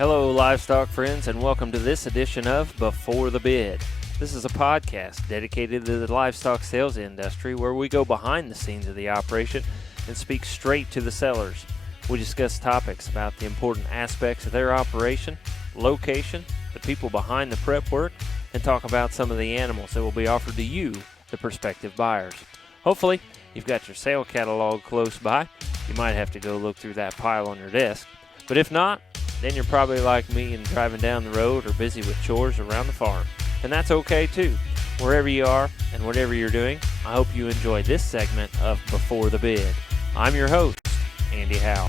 Hello, livestock friends, and welcome to this edition of Before the Bid. This is a podcast dedicated to the livestock sales industry where we go behind the scenes of the operation and speak straight to the sellers. We discuss topics about the important aspects of their operation, location, the people behind the prep work, and talk about some of the animals that will be offered to you, the prospective buyers. Hopefully, you've got your sale catalog close by. You might have to go look through that pile on your desk. But if not, then you're probably like me and driving down the road or busy with chores around the farm. And that's okay too. Wherever you are and whatever you're doing, I hope you enjoy this segment of Before the Bid. I'm your host, Andy Howe.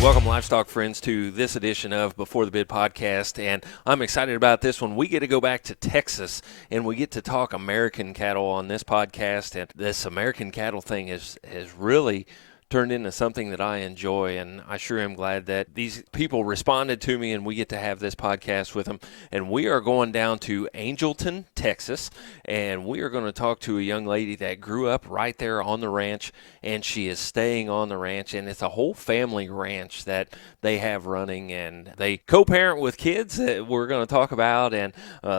Welcome, livestock friends, to this edition of Before the Bid podcast, and I'm excited about this one. We get to go back to Texas, and we get to talk American cattle on this podcast, and this American cattle thing has really turned into something that I enjoy, and I sure am glad that these people responded to me and we get to have this podcast with them. And we are going down to Angelton, Texas, and we are going to talk to a young lady that grew up right there on the ranch, and she is staying on the ranch, and it's a whole family ranch that they have running, and they co-parent with kids that we're going to talk about, and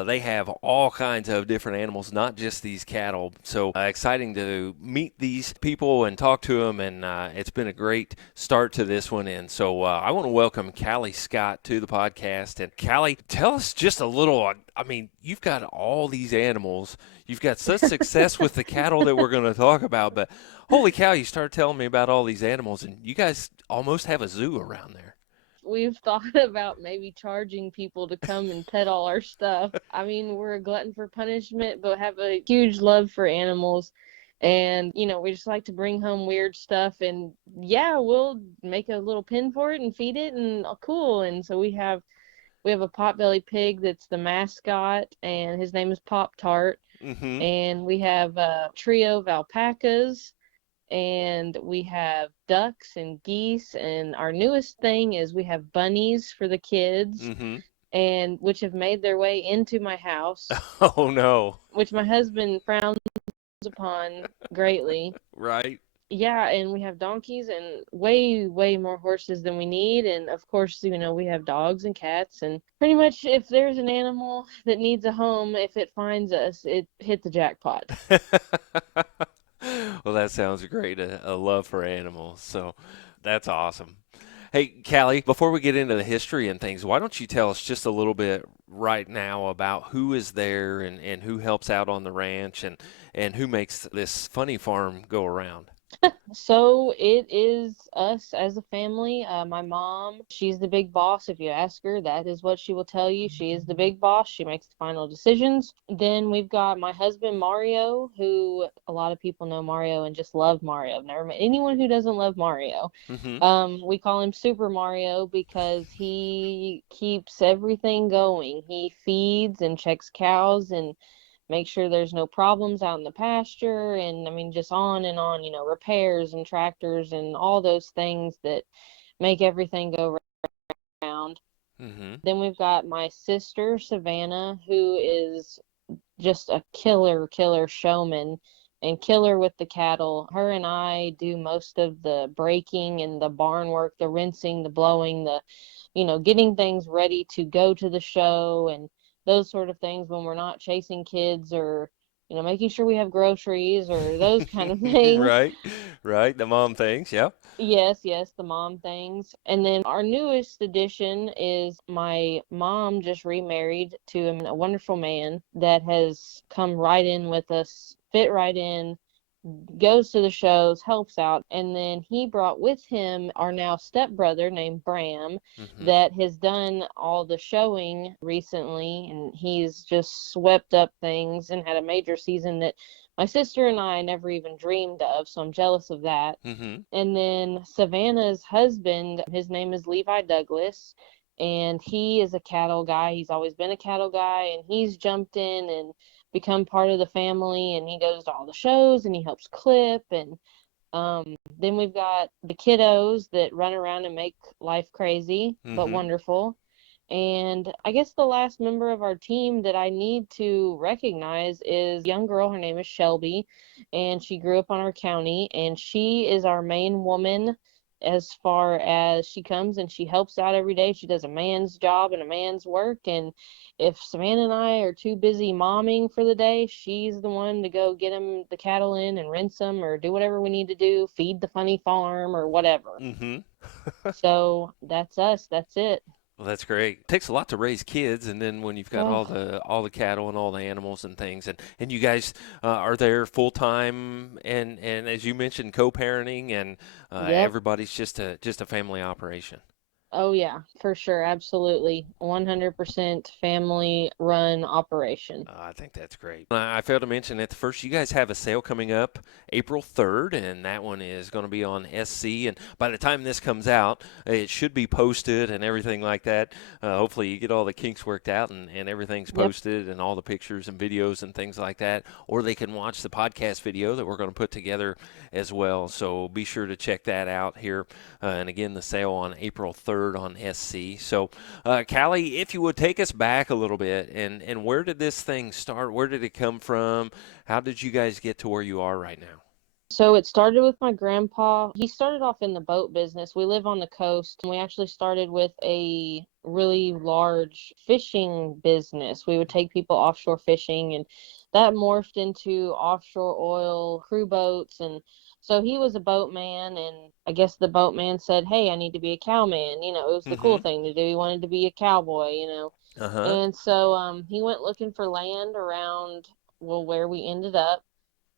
they have all kinds of different animals, not just these cattle. So exciting to meet these people and talk to them, and it's been a great start to this one. And so I want to welcome Callie Scott to the podcast. And Callie, tell us just a little, I mean, you've got all these animals. You've got such success with the cattle that we're going to talk about, but holy cow, you started telling me about all these animals, and you guys almost have a zoo around there. We've thought about maybe charging people to come and pet all our stuff. I mean, we're a glutton for punishment, but have a huge love for animals. And, we just like to bring home weird stuff. And, yeah, we'll make a little pen for it and feed it, and cool. And so we have a potbelly pig that's the mascot, and his name is Pop Tart. Mm-hmm. And we have a trio of alpacas, and we have ducks and geese, and our newest thing is we have bunnies for the kids, Mm-hmm. and which have made their way into my house, Oh, no. which my husband frowns upon greatly. Right. Yeah, and we have donkeys and way more horses than we need, and of course, we have dogs and cats, and pretty much if there's an animal that needs a home, if it finds us, it hit the jackpot. Well, that sounds great. A love for animals. So that's awesome. Hey, Callie, before we get into the history and things, why don't you tell us just a little bit right now about who is there and who helps out on the ranch and who makes this funny farm go around? So it is us as a family. My mom, she's the big boss. If you ask her, that is what she will tell you. She is the big boss. She makes the final decisions. Then we've got my husband, Mario, who a lot of people know Mario and just love Mario. I've never met anyone who doesn't love Mario. Mm-hmm. We call him Super Mario because he keeps everything going. He feeds and checks cows and make sure there's no problems out in the pasture, and I mean, just on and on, repairs and tractors and all those things that make everything go round. Mm-hmm. Then we've got my sister, Savannah, who is just a killer showman and killer with the cattle. Her and I do most of the breaking and the barn work, the rinsing, the blowing, getting things ready to go to the show and those sort of things when we're not chasing kids or, making sure we have groceries or those kind of things. Right. Right. The mom things. Yeah. Yes, the mom things. And then our newest addition is my mom just remarried to a wonderful man that has come right in with us, fit right in, goes to the shows, helps out. And then he brought with him our now stepbrother named Bram Mm-hmm. that has done all the showing recently. And he's just swept up things and had a major season that my sister and I never even dreamed of. So I'm jealous of that. Mm-hmm. And then Savannah's husband, his name is Levi Douglas, and he is a cattle guy. He's always been a cattle guy, and he's jumped in and become part of the family, and he goes to all the shows and he helps clip. And then we've got the kiddos that run around and make life crazy but Mm-hmm. wonderful. And I guess the last member of our team that I need to recognize is a young girl. Her name is Shelby, and she grew up on our county, and she is our main woman as far as she comes and she helps out every day. She does a man's job and a man's work. And if Savannah and I are too busy momming for the day, she's the one to go get them the cattle in and rinse them or do whatever we need to do, feed the funny farm or whatever. Mm-hmm. So that's us. That's it. Well, that's great. It takes a lot to raise kids, and then when you've got Oh, all the cattle and all the animals and things, and you guys are there full time, and as you mentioned, co-parenting, and yep. everybody's just a family operation. Oh, yeah, for sure. Absolutely. 100% family run operation. I think that's great. I failed to mention at the first, you guys have a sale coming up April 3rd, and that one is going to be on SC. And by the time this comes out, it should be posted and everything like that. Hopefully, you get all the kinks worked out and everything's Yep. posted and all the pictures and videos and things like that. Or they can watch the podcast video that we're going to put together as well. So be sure to check that out here. And again, the sale on April 3rd on SC. So, Callie, if you would take us back a little bit, and where did this thing start? Where did it come from? How did you guys get to where you are right now? So it started with my grandpa. He started off in the boat business. We live on the coast, and we actually started with a really large fishing business. We would take people offshore fishing, and that morphed into offshore oil crew boats. And so he was a boatman, and I guess the boatman said, "Hey, I need to be a cowman." It was the cool Mm-hmm. thing to do. He wanted to be a cowboy. Uh-huh. And so he went looking for land around, well, where we ended up,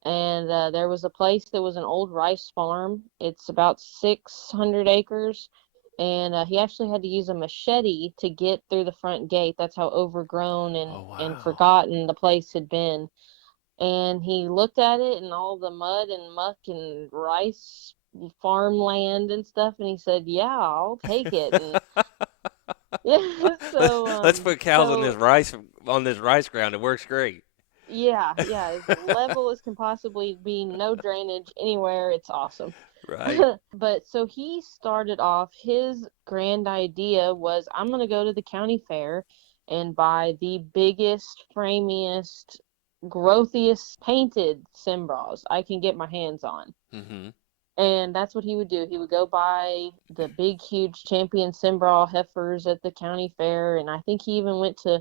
and there was a place that was an old rice farm. It's about 600 acres, and he actually had to use a machete to get through the front gate. That's how overgrown and Oh, and wow. forgotten the place had been. And he looked at it and all the mud and muck and rice farmland and stuff, and he said, "Yeah, I'll take it." And yeah, so Let's put cows so on this rice ground. It works great. yeah, yeah, as level as can possibly be, no drainage anywhere. It's awesome. Right. But so he started off, his grand idea was, I'm going to go to the county fair and buy the biggest, framiest, growthiest painted Cimbras I can get my hands on. Mm-hmm. And that's what he would do. He would go buy the big, huge champion Cimbra heifers at the county fair. And I think he even went to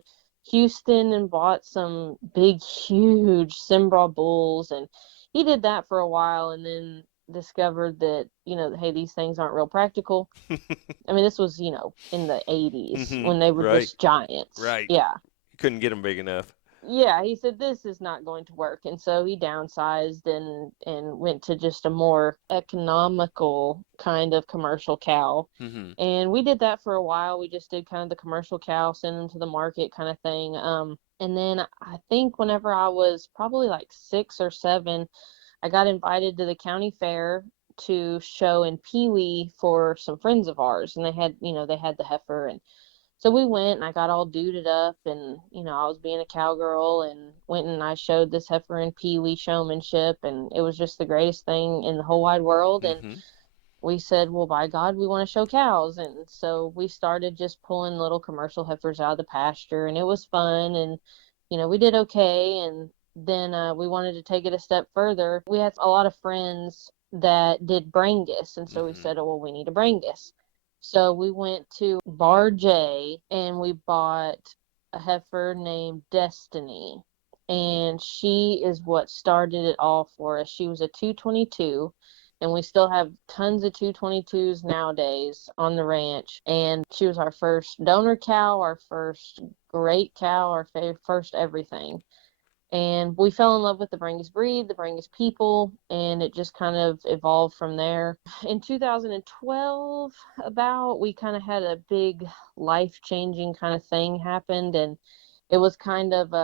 Houston and bought some big, huge Cimbra bulls. And he did that for a while and then discovered that, hey, these things aren't real practical. I mean, this was, in the 80s Mm-hmm. when they were Right. just giants. Right. Yeah. You couldn't get them big enough. Yeah, he said this is not going to work, and so he downsized and went to just a more economical kind of commercial cow. Mm-hmm. And we did that for a while. We just did kind of the commercial cow, send them to the market kind of thing. And then I think whenever I was probably like 6 or 7, I got invited to the county fair to show in Pee-wee for some friends of ours, and they had the heifer. And so we went and I got all duded up and, I was being a cowgirl and went and I showed this heifer in Pee-wee showmanship, and it was just the greatest thing in the whole wide world. And Mm-hmm. we said, well, by God, we want to show cows. And so we started just pulling little commercial heifers out of the pasture, and it was fun. And, we did okay. And then we wanted to take it a step further. We had a lot of friends that did Brangus. And so we Mm-hmm. said, oh, well, we need a Brangus. So we went to Bar J and we bought a heifer named Destiny. And she is what started it all for us. She was a 222, and we still have tons of 222s nowadays on the ranch. And she was our first donor cow, our first great cow, our first everything. And we fell in love with the Brangus breed, the Brangus people, and it just kind of evolved from there. In 2012, we kind of had a big life-changing kind of thing happened, and it was kind of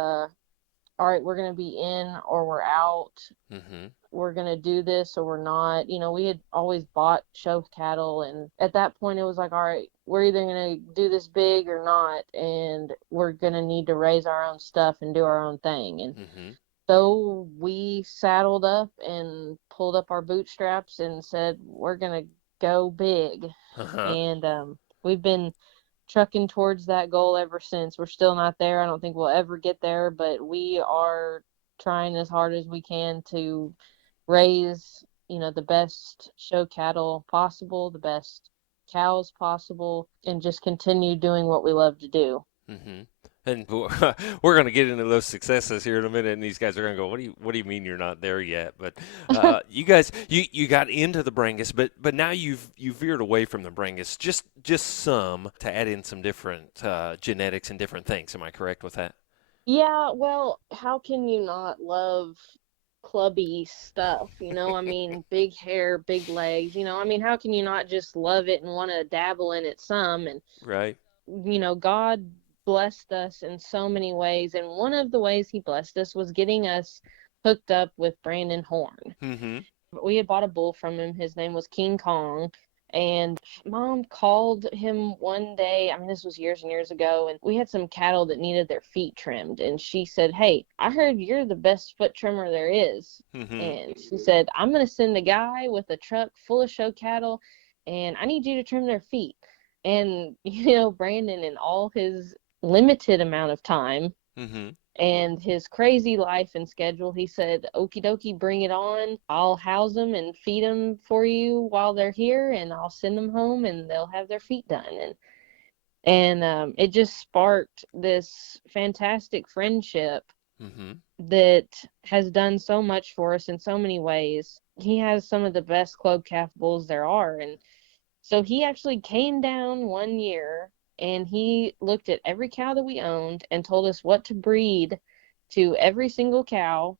all right, we're going to be in or we're out. Mm-hmm. We're going to do this or we're not. We had always bought show cattle, and at that point it was like, all right, we're either going to do this big or not, and we're going to need to raise our own stuff and do our own thing. And Mm-hmm. so we saddled up and pulled up our bootstraps and said, we're going to go big. Uh-huh. And we've been trucking towards that goal ever since. We're still not there. I don't think we'll ever get there, but we are trying as hard as we can to raise, the best show cattle possible, the best cows possible, and just continue doing what we love to do. Mm-hmm. And we're going to get into those successes here in a minute, and these guys are going to go, "What do you mean you're not there yet?" But you guys, you got into the Brangus, but now you've veered away from the Brangus, just some to add in some different genetics and different things. Am I correct with that? Yeah, well, how can you not love clubby stuff? I mean, big hair, big legs, I mean, how can you not just love it and want to dabble in it some? And, Right. God blessed us in so many ways. And one of the ways he blessed us was getting us hooked up with Brandon Horn. Mm-hmm. We had bought a bull from him. His name was King Kong. And mom called him one day. I mean, this was years and years ago. And we had some cattle that needed their feet trimmed. And she said, "Hey, I heard you're the best foot trimmer there is." Mm-hmm. And she said, "I'm going to send a guy with a truck full of show cattle. And I need you to trim their feet." And, Brandon, in all his limited amount of time, Mm-hmm. and his crazy life and schedule, he said, "Okie dokie, bring it on. I'll house them and feed them for you while they're here, and I'll send them home and they'll have their feet done." And it just sparked this fantastic friendship Mm-hmm. that has done so much for us in so many ways. He has some of the best club calf bulls there are. And so he actually came down one year and he looked at every cow that we owned and told us what to breed to every single cow.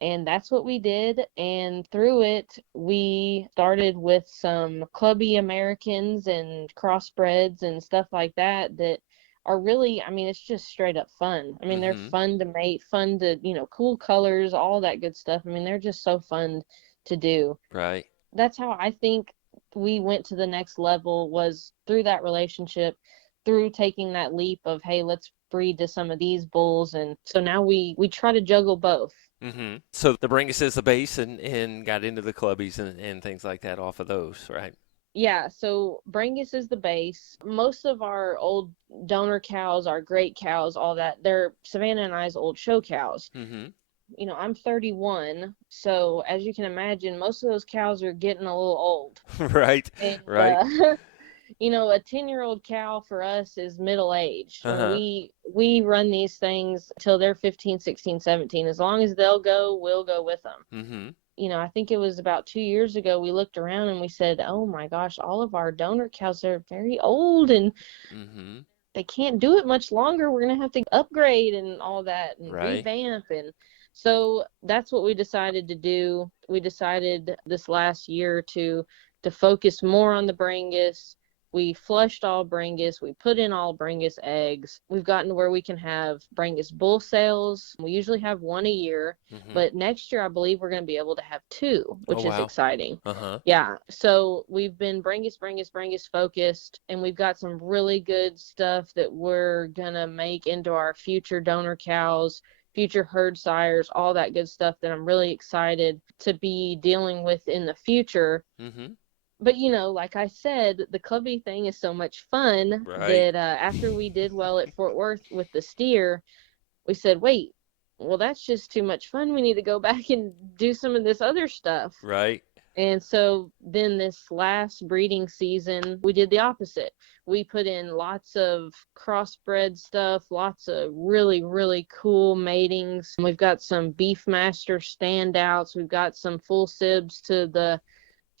And that's what we did. And through it, we started with some clubby Americans and crossbreds and stuff like that that are really, I mean, it's just straight up fun. I mean, they're Mm-hmm. fun to mate, fun to, cool colors, all that good stuff. I mean, they're just so fun to do. Right. That's how I think we went to the next level, was through that relationship, through taking that leap of, hey, let's breed to some of these bulls. And so now we try to juggle both. Mm-hmm. So the Brangus is the base, and got into the clubbies and things like that off of those, right? Yeah, so Brangus is the base. Most of our old donor cows, our great cows, all that, they're Savannah and I's old show cows. Mm-hmm. I'm 31, so as you can imagine, most of those cows are getting a little old. Right. And Right. a 10-year-old cow for us is middle aged. I mean, Uh-huh. we run these things till they're 15, 16, 17. As long as they'll go, we'll go with them. Mm-hmm. I think it was about 2 years ago, we looked around and we said, "Oh my gosh, all of our donor cows are very old and Mm-hmm. they can't do it much longer. We're going to have to upgrade and all that and Right. revamp." And so that's what we decided to do. We decided this last year to focus more on the Brangus. We flushed all Brangus. We put in all Brangus eggs. We've gotten to where we can have Brangus bull sales. We usually have one a year, Mm-hmm. but next year I believe we're going to be able to have two, Oh which is wow. exciting. Uh-huh. Yeah, so we've been Brangus focused, and we've got some really good stuff that we're gonna make into our future donor cows, future herd sires, all that good stuff that I'm really excited to be dealing with in the future. Mm-hmm. But like I said, the clubby thing is so much fun Right. that after we did well at Fort Worth with the steer, we said, "Wait, well, that's just too much fun. We need to go back and do some of this other stuff." Right. And so then this last breeding season, we did the opposite. We put in lots of crossbred stuff, lots of really, really cool matings. We've got some Beefmaster standouts. We've got some full sibs to the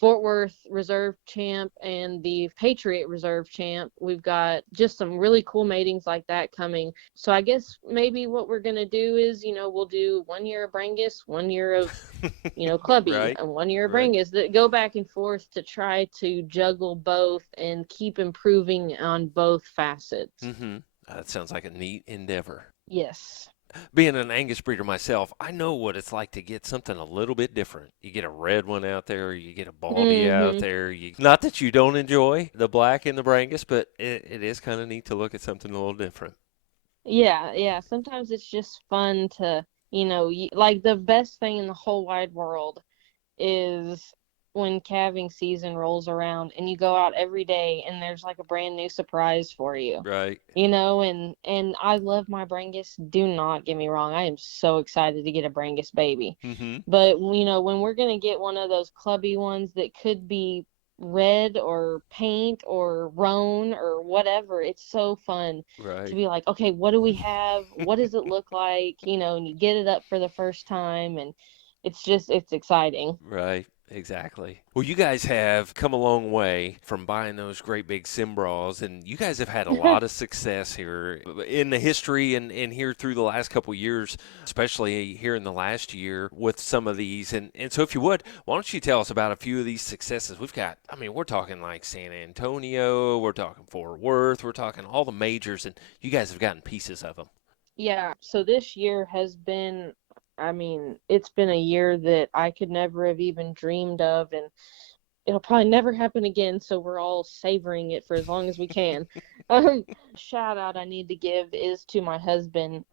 Fort Worth Reserve Champ and the Patriot Reserve Champ. We've got just some really cool matings like that coming. So I guess maybe what we're going to do is, we'll do 1 year of Brangus, 1 year of clubby, Right. and 1 year of Right. Brangus, that go back and forth to try to juggle both and keep improving on both facets. Mm-hmm. That sounds like a neat endeavor. Yes. Being an Angus breeder myself, I know what it's like to get something a little bit different. You get a red one out there, you get a baldy out Hmm. there. Not that you don't enjoy the black and the Brangus, but it is kind of neat to look at something a little different. Yeah, yeah. Sometimes it's just fun to, like the best thing in the whole wide world is when calving season rolls around and you go out every day and there's like a brand new surprise for you. Right. And I love my Brangus. Do not get me wrong. I am so excited to get a Brangus baby. Mm-hmm. But when we're going to get one of those clubby ones that could be red or paint or roan or whatever, it's so fun to Right. be like, okay, what do we have? What does it look like? And you get it up for the first time, and it's exciting. Right, exactly. Well, you guys have come a long way from buying those great big Cimbras, and you guys have had a lot of success here in the history and here through the last couple years, especially here in the last year with some of these. And so, if you would, why don't you tell us about a few of these successes we've got? I mean, we're talking like San Antonio, we're talking Fort Worth, we're talking all the majors, and you guys have gotten pieces of them. Yeah, so this year has been, I mean, it's been a year that I could never have even dreamed of, and it'll probably never happen again, so we're all savoring it for as long as we can. Um, Shout out I need to give is to my husband.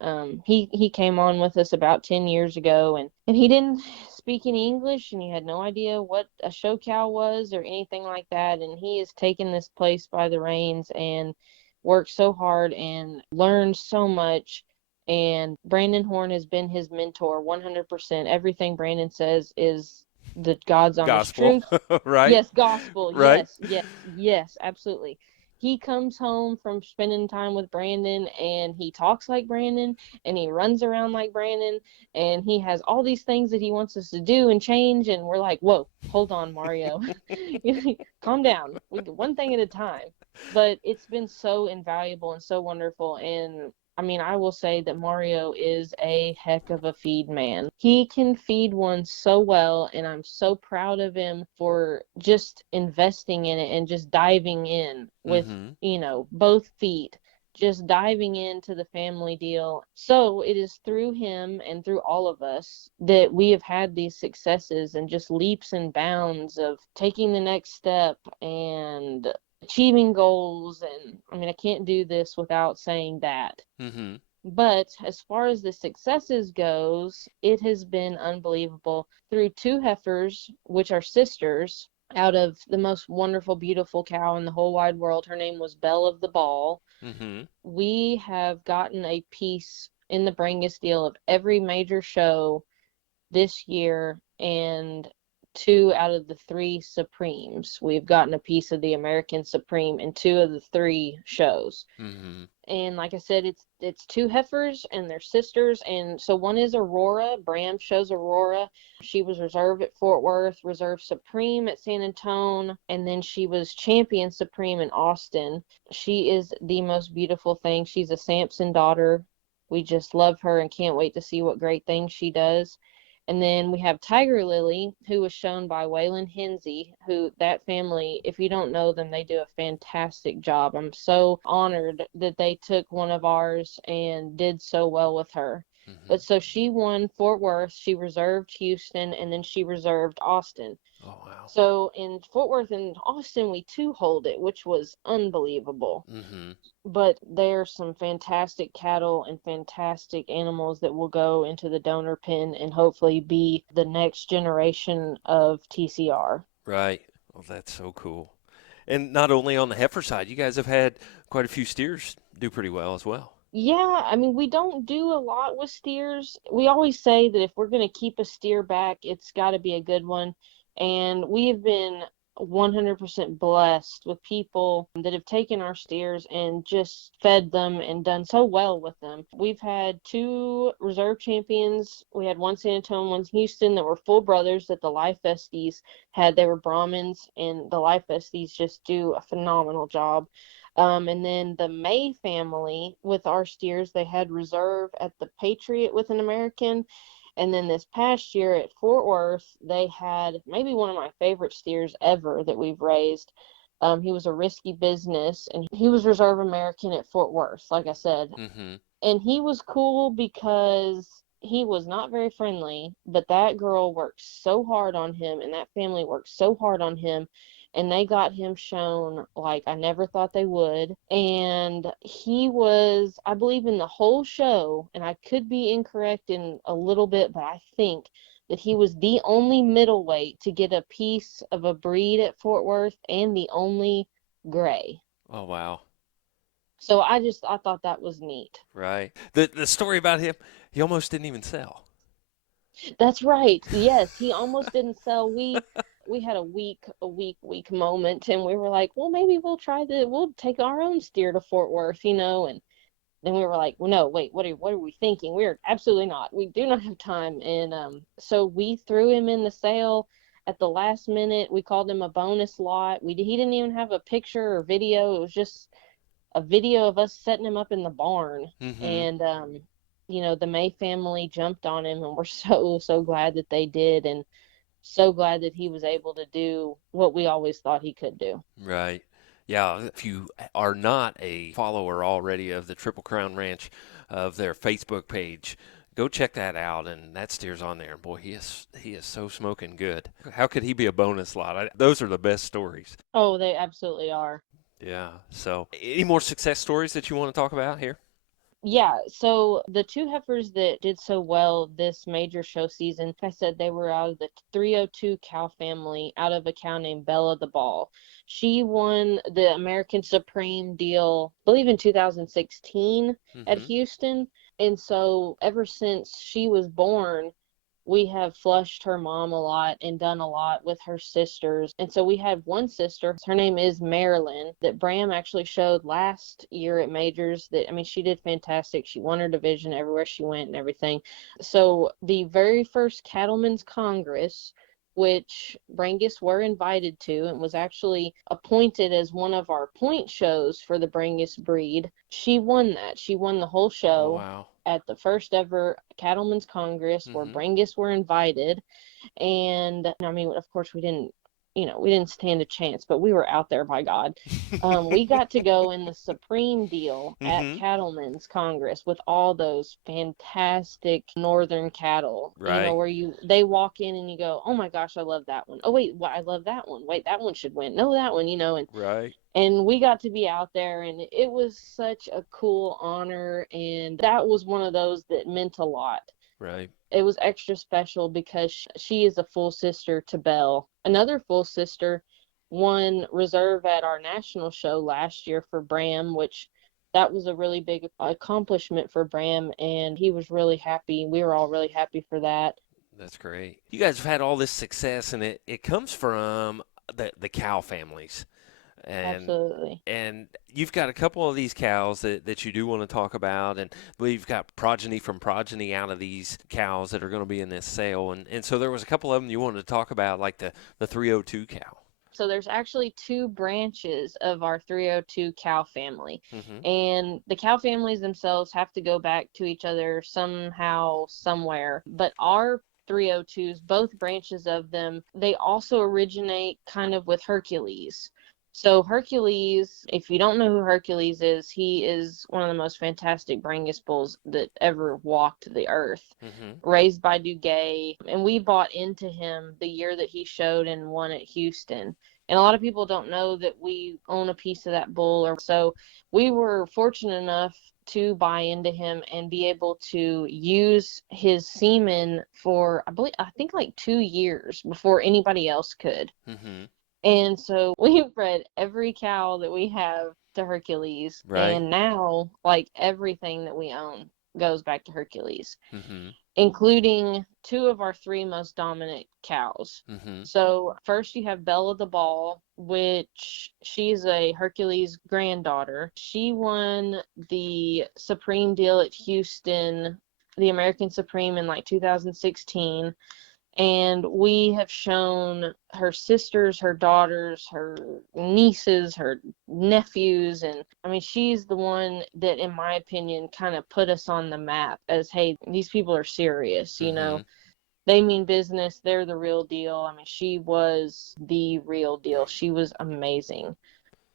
He came on with us about 10 years ago, and he didn't speak any English, and he had no idea what a show cow was or anything like that, and he has taken this place by the reins and worked so hard and learned so much. And Brandon Horn has been his mentor 100%. Everything Brandon says is the God's honest Gospel, truth. right? Yes, gospel. Right? Yes, yes, yes, absolutely. He comes home from spending time with Brandon and he talks like Brandon and he runs around like Brandon and he has all these things that he wants us to do and change, and we're like, "Whoa, hold on, Mario. Calm down. One thing at a time." But it's been so invaluable and so wonderful, and I mean, I will say that Mario is a heck of a feed man. He can feed one so well, and I'm so proud of him for just investing in it and just diving in with, Mm-hmm. Both feet, just diving into the family deal. So it is through him and through all of us that we have had these successes and just leaps and bounds of taking the next step and achieving goals. And I mean, I can't do this without saying that. Mm-hmm. But as far as the successes goes, it has been unbelievable. Through two heifers, which are sisters, out of the most wonderful, beautiful cow in the whole wide world. Her name was Belle of the Ball. Mm-hmm. We have gotten a piece in the Brangus deal of every major show this year, and two out of the three Supremes. We've gotten a piece of the American Supreme in two of the three shows. Mm-hmm. And like I said, it's two heifers and they're sisters. And so one is Aurora. Bram shows Aurora. She was reserve at Fort Worth, reserve Supreme at San Antonio, and then she was champion Supreme in Austin. She is the most beautiful thing. She's a Sampson daughter. We just love her and can't wait to see what great things she does. And then we have Tiger Lily, who was shown by Waylon Hensey, who that family, if you don't know them, they do a fantastic job. I'm so honored that they took one of ours and did so well with her. Mm-hmm. But so she won Fort Worth, she reserved Houston, and then she reserved Austin. Oh, wow. So in Fort Worth and Austin, we two hold it, which was unbelievable. Mm-hmm. But there's some fantastic cattle and fantastic animals that will go into the donor pen and hopefully be the next generation of TCR. Right. Well, that's so cool. And not only on the heifer side, you guys have had quite a few steers do pretty well as well. Yeah, I mean, we don't do a lot with steers. We always say that if we're going to keep a steer back, it's got to be a good one. And we have been 100% blessed with people that have taken our steers and just fed them and done so well with them. We've had two reserve champions. We had one San Antonio, one Houston that were full brothers that the Life Esties had. They were Brahmins, and the Life Esties just do a phenomenal job. And then the May family with our steers, they had reserve at the Patriot with an American. And then this past year at Fort Worth, they had maybe one of my favorite steers ever that we've raised. He was a risky business and he was reserve American at Fort Worth, like I said. Mm-hmm. And he was cool because he was not very friendly, but that girl worked so hard on him and that family worked so hard on him, and they got him shown like I never thought they would. And he was, I believe, in the whole show, and I could be incorrect in a little bit, but I think that he was the only middleweight to get a piece of a breed at Fort Worth and the only gray. Oh, wow. So I thought that was neat. Right. The story about him, he almost didn't even sell. That's right. Yes, he almost didn't sell. We had a weak moment, and we were like, well, maybe we'll take our own steer to Fort Worth, and then we were like, well, no, wait, what are we thinking? We're absolutely not. We do not have time. And so we threw him in the sale at the last minute. We called him a bonus lot. He didn't even have a picture or video. It was just a video of us setting him up in the barn. Mm-hmm. And the May family jumped on him, and we're so glad that they did, and so glad that he was able to do what we always thought he could do. Right. Yeah, if you are not a follower already of the Triple Crown Ranch, of their Facebook page, go check that out. And that steer's on there. Boy, he is so smoking good. How could he be a bonus lot? Those are the best stories. Oh, they absolutely are. Yeah. So, any more success stories that you want to talk about here? Yeah, so the two heifers that did so well this major show season, like I said, they were out of the 302 cow family, out of a cow named Bella the Ball. She won the American Supreme deal, I believe in 2016 at Mm-hmm. Houston. And so ever since she was born, we have flushed her mom a lot and done a lot with her sisters. And so we have one sister, her name is Marilyn, that Bram actually showed last year at majors. That, I mean, she did fantastic. She won her division everywhere she went and everything. So the very first Cattlemen's Congress, which Brangus were invited to and was actually appointed as one of our point shows for the Brangus breed, she won that. She won the whole Oh, show wow. at the first ever Cattlemen's Congress where Mm-hmm. Brangus were invited. And I mean, of course, we didn't stand a chance, but we were out there by God. We got to go in the Supreme deal at Mm-hmm. Cattlemen's Congress with all those fantastic northern cattle, Right. where they walk in and you go, oh my gosh, I love that one. Oh wait, I love that one. Wait, that one should win. No, that one, Right. and we got to be out there, and it was such a cool honor, and that was one of those that meant a lot. Right. It was extra special because she is a full sister to Belle. Another full sister won reserve at our national show last year for Bram, which that was a really big accomplishment for Bram, and he was really happy. We were all really happy for that. That's great. You guys have had all this success, and it comes from the cow families. and Absolutely. and you've got a couple of these cows that you do want to talk about, and we've got progeny out of these cows that are going to be in this sale, and so there was a couple of them you wanted to talk about, like the 302 cow. So there's actually two branches of our 302 cow family. Mm-hmm. And the cow families themselves have to go back to each other somehow, somewhere. But our 302s, both branches of them, they also originate kind of with Hercules. So Hercules, if you don't know who Hercules is, he is one of the most fantastic Brangus bulls that ever walked the earth, Mm-hmm. raised by Duguay, and we bought into him the year that he showed and won at Houston. And a lot of people don't know that we own a piece of that bull, or so we were fortunate enough to buy into him and be able to use his semen for I think like 2 years before anybody else could. Mm-hmm. And so we've bred every cow that we have to Hercules, Right. and now like everything that we own goes back to Hercules, Mm-hmm. including two of our three most dominant cows. Mm-hmm. So first you have Bella the Ball, which she's a Hercules granddaughter. She won the Supreme deal at Houston, the American Supreme in like 2016. And we have shown her sisters, her daughters, her nieces, her nephews, and I mean, she's the one that, in my opinion, kind of put us on the map as, hey, these people are serious, Mm-hmm. they mean business, they're the real deal. I mean, she was the real deal. She was amazing.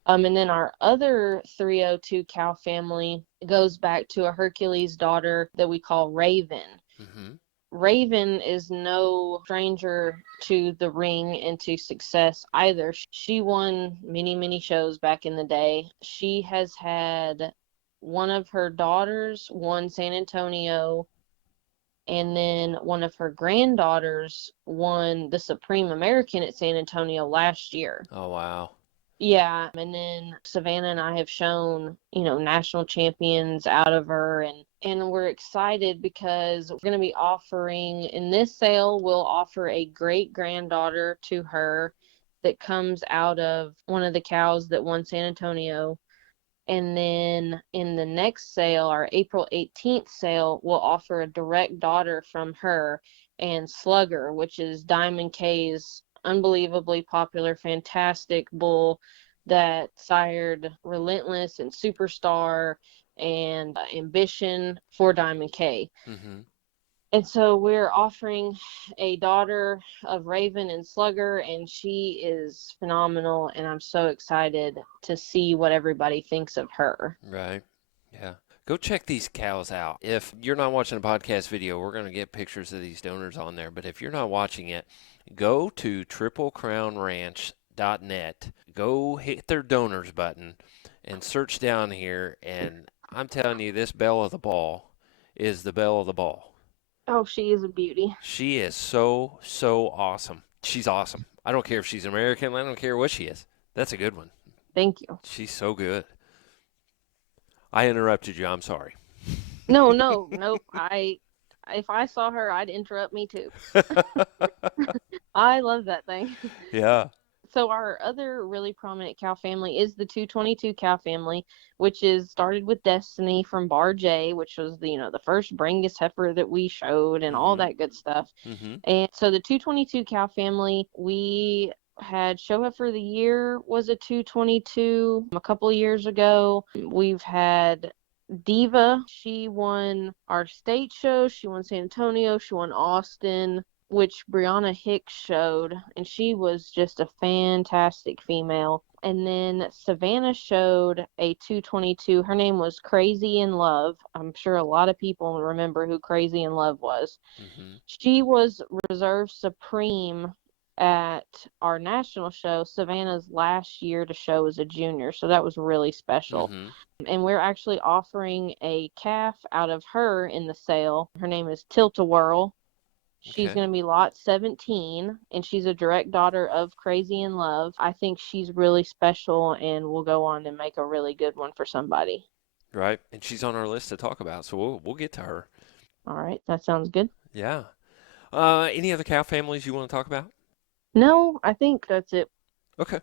And then our other 302 cow family goes back to a Hercules daughter that we call Raven. Mm-hmm. Raven is no stranger to the ring and to success either. She won many, many shows back in the day. She has had one of her daughters won San Antonio And then one of her granddaughters won the Supreme American at San Antonio last year. Oh, wow. Yeah, and then Savannah and I have shown, national champions out of her, and we're excited because we're going to be offering in this sale, we'll offer a great granddaughter to her that comes out of one of the cows that won San Antonio. And then in the next sale, our April 18th sale, we'll offer a direct daughter from her and Slugger, which is Diamond K's unbelievably popular, fantastic bull that sired Relentless and Superstar and Ambition for Diamond K. Mm-hmm. And so we're offering a daughter of Raven and Slugger, and she is phenomenal, and I'm so excited to see what everybody thinks of her. Right. Yeah. Go check these cows out. If you're not watching a podcast video, we're going to get pictures of these donors on there. But if you're not watching it, go to triplecrownranch.net. Go hit their donors button and search down here. And I'm telling you, this belle of the ball is the belle of the ball. Oh, she is a beauty. She is so, so awesome. She's awesome. I don't care if she's American. I don't care what she is. That's a good one. Thank you. She's so good. I interrupted you. I'm sorry. No, no, nope. If I saw her, I'd interrupt me too. I love that thing. Yeah. So our other really prominent cow family is the 222 cow family, which is started with Destiny from Bar J, which was the first Brangus heifer that we showed and all Mm-hmm. that good stuff. Mm-hmm. And so the 222 cow family, we had show heifer of the year was a 222 a couple of years ago. We've had Diva. She won our state show. She won San Antonio. She won Austin, which Brianna Hicks showed, and she was just a fantastic female. And then Savannah showed a 222. Her name was Crazy in Love. I'm sure a lot of people remember who Crazy in Love was. Mm-hmm. She was reserved supreme at our national show, Savannah's last year to show as a junior. So that was really special. Mm-hmm. And we're actually offering a calf out of her in the sale. Her name is Tilt-A-Whirl. She's Okay. going to be lot 17, and she's a direct daughter of Crazy in Love. I think she's really special and will go on and make a really good one for somebody. Right. And she's on our list to talk about, so we'll get to her. All right, that sounds good. Yeah. Any other cow families you want to talk about? No, I think that's it. Okay.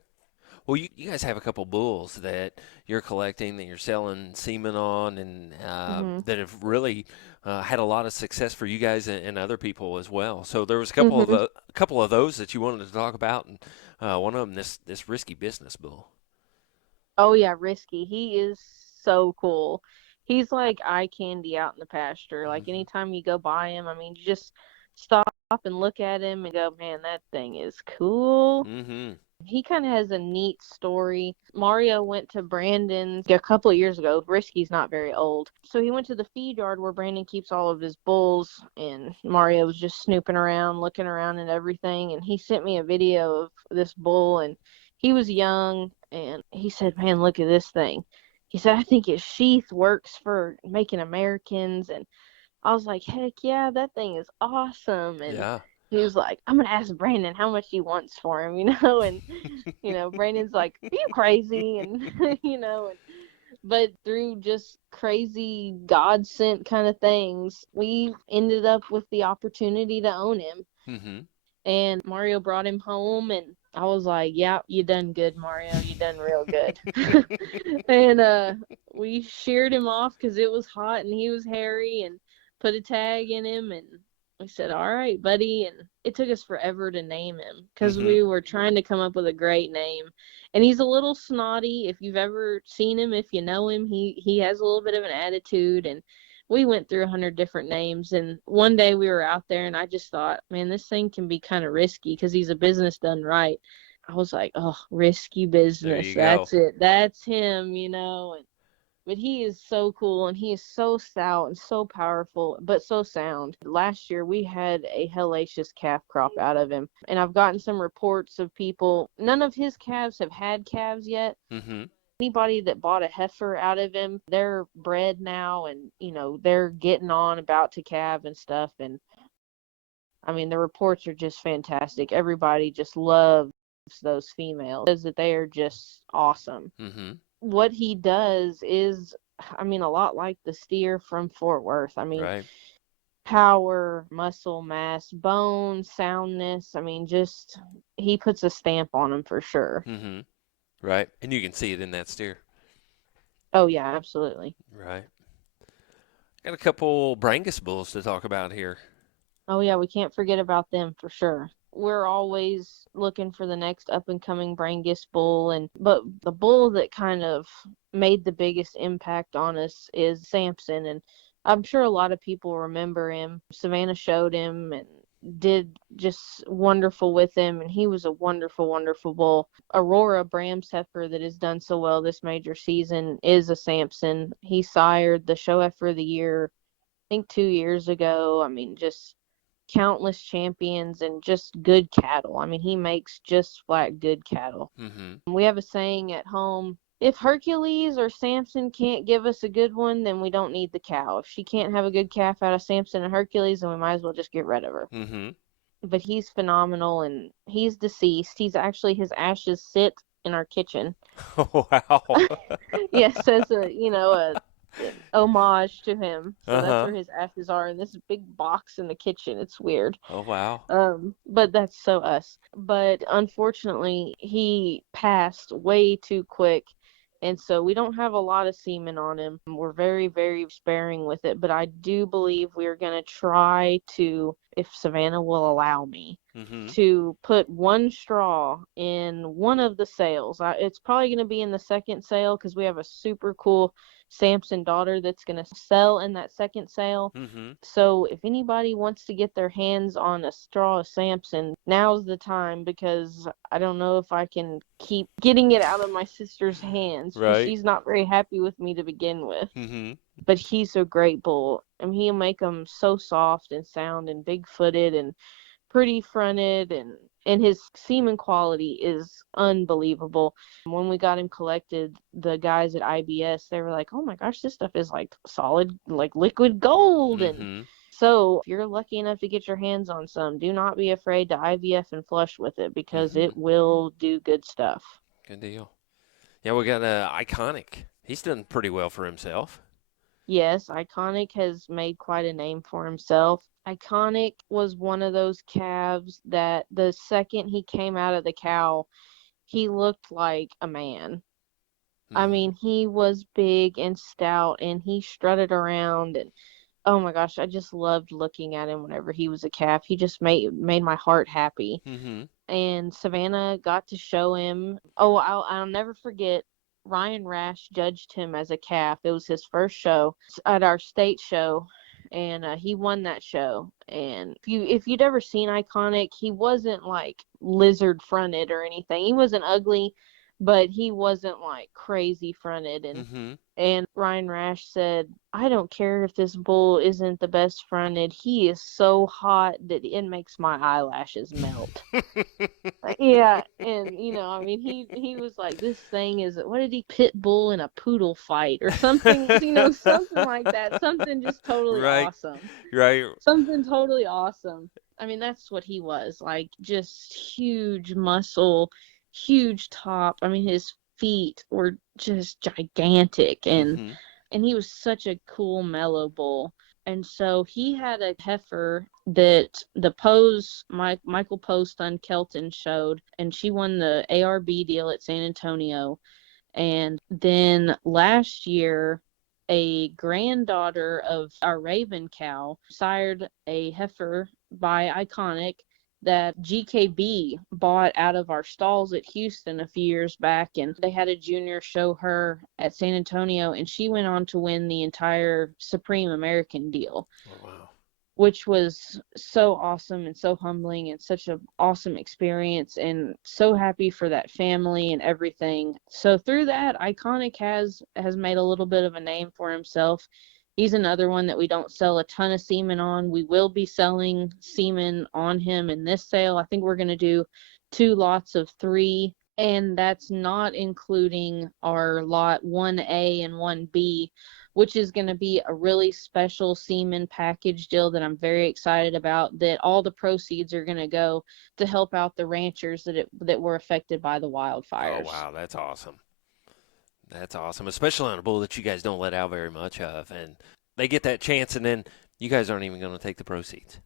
Well, you guys have a couple bulls that you're collecting, that you're selling semen on, and Hmm. that have really had a lot of success for you guys and other people as well. So there was Hmm. a couple of those that you wanted to talk about, and one of them, this risky business bull. Oh, yeah, Risky. He is so cool. He's like eye candy out in the pasture. Like Mm-hmm. anytime you go by him, I mean, you just stop and look at him and go, man, that thing is cool. Mm-hmm. He kind of has a neat story. Mario went to Brandon's a couple of years ago. Risky's not very old. So he went to the feed yard where Brandon keeps all of his bulls, and Mario was just snooping around, looking around and everything. And he sent me a video of this bull, and he was young, and he said, man, look at this thing. He said, I think his sheath works for making Americans. And I was like, heck yeah, that thing is awesome. And Yeah. he was like, I'm gonna ask Brandon how much he wants for him. And Brandon's like, are you crazy? And but through just crazy God sent kind of things, we ended up with the opportunity to own him. Mm-hmm. And Mario brought him home, and I was like, yeah, you done good, Mario. You done real good. And we sheared him off because it was hot and he was hairy, and put a tag in him, and we said, all right, buddy. And it took us forever to name him because Mm-hmm. we were trying to come up with a great name. And he's a little snotty. If you've ever seen him, if you know him, he has a little bit of an attitude. And we went through 100 different names. And one day we were out there, and I just thought, man, this thing can be kind of risky because he's a business done right. I was like, oh, risky There business. you go. That's it. That's him. But he is so cool, and he is so stout and so powerful, but so sound. Last year we had a hellacious calf crop out of him, and I've gotten some reports of people. None of his calves have had calves yet, Mm-hmm. Anybody that bought a heifer out of him, they're bred now, and they're getting on about to calve and stuff. And I mean, the reports are just fantastic. Everybody just loves those females, says that they are just awesome. Mm-hmm. What he does is, I mean, a lot like the steer from Fort Worth. I mean, Right. power, muscle mass, bone, soundness. I mean, just he puts a stamp on them for sure. Mm-hmm. Right. And you can see it in that steer. Oh yeah, absolutely. Right. Got a couple Brangus bulls to talk about here. Oh yeah, we can't forget about them for sure. We're always looking for the next up and coming Brangus bull, but the bull that kind of made the biggest impact on us is Samson, and I'm sure a lot of people remember him. Savannah showed him and did just wonderful with him, and he was a wonderful, wonderful bull. Aurora Bram's heifer that has done so well this major season is a Samson. He sired the show heifer of the year, I think 2 years ago. I mean, just countless champions and just good cattle. I mean, he makes just flat good cattle. Mm-hmm. We have a saying at home, if Hercules or Samson can't give us a good one, then we don't need the cow. If she can't have a good calf out of Samson and Hercules, then we might as well just get rid of her. Mm-hmm. But he's phenomenal, and he's deceased. He's actually, his ashes sit in our kitchen. Oh, wow. Yes, as a homage to him. So that's Uh-huh. where his ashes are in this big box in the kitchen. It's weird. Oh, wow. But that's so us. But unfortunately, he passed way too quick. And so we don't have a lot of semen on him. We're very, very sparing with it. But I do believe we're going to try to, if Savannah will allow me, Mm-hmm. to put one straw in one of the sales. It's probably going to be in the second sale because we have a super cool Samson daughter that's going to sell in that second sale. Mm-hmm. So if anybody wants to get their hands on a straw of Samson, now's the time, because I don't know if I can keep getting it out of my sister's hands because Right. she's not very happy with me to begin with. Mm-hmm. But he's a great bull. I mean, he'll make them so soft and sound and big-footed and pretty fronted, and his semen quality is unbelievable. When we got him collected, the guys at IBS, they were like, "Oh my gosh, this stuff is like solid, like liquid gold." And Mm-hmm. so if you're lucky enough to get your hands on some, do not be afraid to IVF and flush with it, because Mm-hmm. it will do good stuff. Good deal. Yeah, we got Iconic. He's done pretty well for himself. Yes, Iconic has made quite a name for himself. Iconic was one of those calves that the second he came out of the cow, he looked like a man. I Mm-hmm. mean, he was big and stout, and he strutted around, and oh my gosh, I just loved looking at him whenever he was a calf. He just made my heart happy. Mm-hmm. And Savannah got to show him. Oh, I'll never forget. Ryan Rash judged him as a calf. It was his first show at our state show, and he won that show. And if you'd ever seen Iconic, he wasn't like lizard fronted or anything. He wasn't ugly, but he wasn't like crazy fronted. And Mm-hmm. and Ryan Rash said, "I don't care if this bull isn't the best fronted. He is so hot that it makes my eyelashes melt." Yeah, and I mean, he was like, "This thing is, what did he, pit bull in a poodle fight or something?" Something like that. Something just totally Right. awesome. Right. Something totally awesome. I mean, that's what he was like, just huge muscle, huge top. I mean, his feet were just gigantic, and Mm-hmm. he was such a cool, mellow bull. And so he had a heifer that Michael Poe's son Kelton showed, and she won the ARB deal at San Antonio. And then last year, a granddaughter of our Raven cow sired a heifer by Iconic that GKB bought out of our stalls at Houston a few years back. And they had a junior show her at San Antonio, and she went on to win the entire Supreme American deal, Oh, wow. which was so awesome and so humbling and such an awesome experience, and so happy for that family and everything. So through that, Iconic has made a little bit of a name for himself. He's another one that we don't sell a ton of semen on. We will be selling semen on him in this sale. I think we're going to do 2 lots of 3 And that's not including our lot 1A and 1B, which is going to be a really special semen package deal that I'm very excited about, that all the proceeds are going to go to help out the ranchers that were affected by the Oh, wildfires. wow, that's awesome. That's awesome, especially on a bull that you guys don't let out very much of, and they get that chance, and then you guys aren't even going to take the proceeds.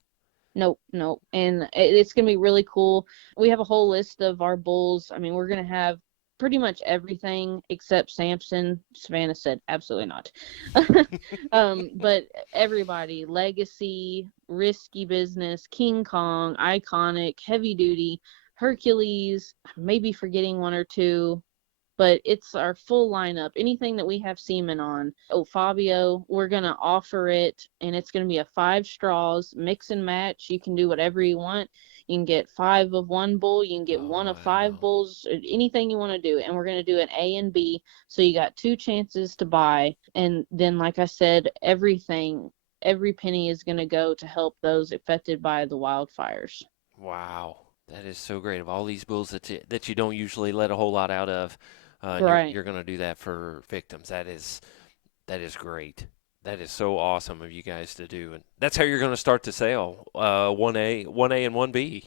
Nope, nope. And it's going to be really cool. We have a whole list of our bulls. I mean, we're going to have pretty much everything except Samson. Savannah said absolutely not. But everybody, Legacy, Risky Business, King Kong, Iconic, Heavy Duty, Hercules, maybe forgetting one or two, but it's our full lineup. Anything that we have semen on. Oh, Fabio, we're going to offer it, and it's going to be a 5 straws, mix and match. You can do whatever you want. You can get 5 of one bull, you can get Oh, one of 5 wow. bulls, anything you want to do. And we're going to do an A and B, so you got 2 chances to buy. And then, like I said, every penny is going to go to help those affected by the wildfires. Wow. That is so great. Of all these bulls that you don't usually let a whole lot out of, and Right. you're going to do that for victims. That is great. That is so awesome of you guys to do, and that's how you're going to start the sale. 1A and 1B.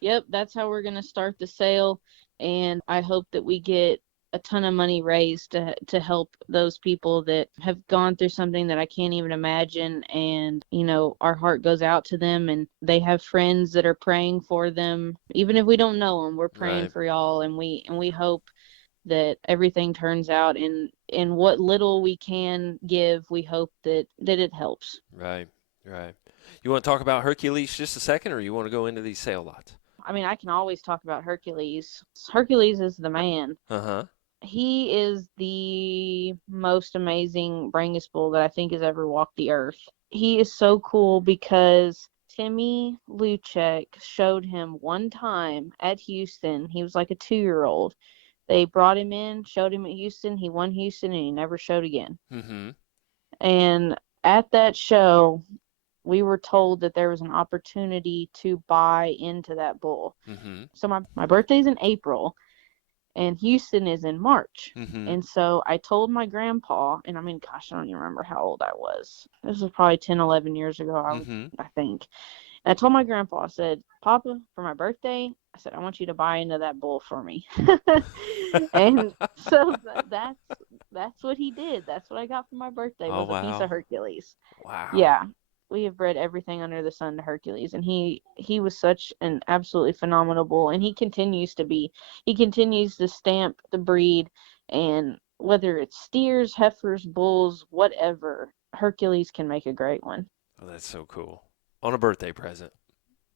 Yep, that's how we're going to start the sale. And I hope that we get a ton of money raised to help those people that have gone through something that I can't even imagine. And, our heart goes out to them, and they have friends that are praying for them. Even if we don't know them, we're praying Right. for y'all, and we hope that everything turns out, and what little we can give, we hope that it helps. Right. Right. You want to talk about Hercules just a second, or you want to go into these sale lots? I mean, I can always talk about Hercules. Hercules is the man. Uh huh. He is the most amazing Brangus bull that I think has ever walked the earth. He is so cool because Timmy Luchek showed him one time at Houston. He was like a 2-year-old. They brought him in, showed him at Houston. He won Houston, and he never showed again. Mm-hmm. And at that show, we were told that there was an opportunity to buy into that bull. Mm-hmm. So my birthday's in April, and Houston is in March. Mm-hmm. And so I told my grandpa, and I mean, gosh, I don't even remember how old I was. This was probably 10, 11 years ago, Mm-hmm. I think. And I told my grandpa, I said, Papa, for my birthday, I said, I want you to buy into that bull for me. And so that's what he did. That's what I got for my birthday, Oh, was a piece of wow. Hercules. Wow. Yeah, we have bred everything under the sun to Hercules, and he was such an absolutely phenomenal bull, and he continues to be. He continues to stamp the breed, and whether it's steers, heifers, bulls, whatever, Hercules can make a great one. Oh, that's so cool. On a birthday present.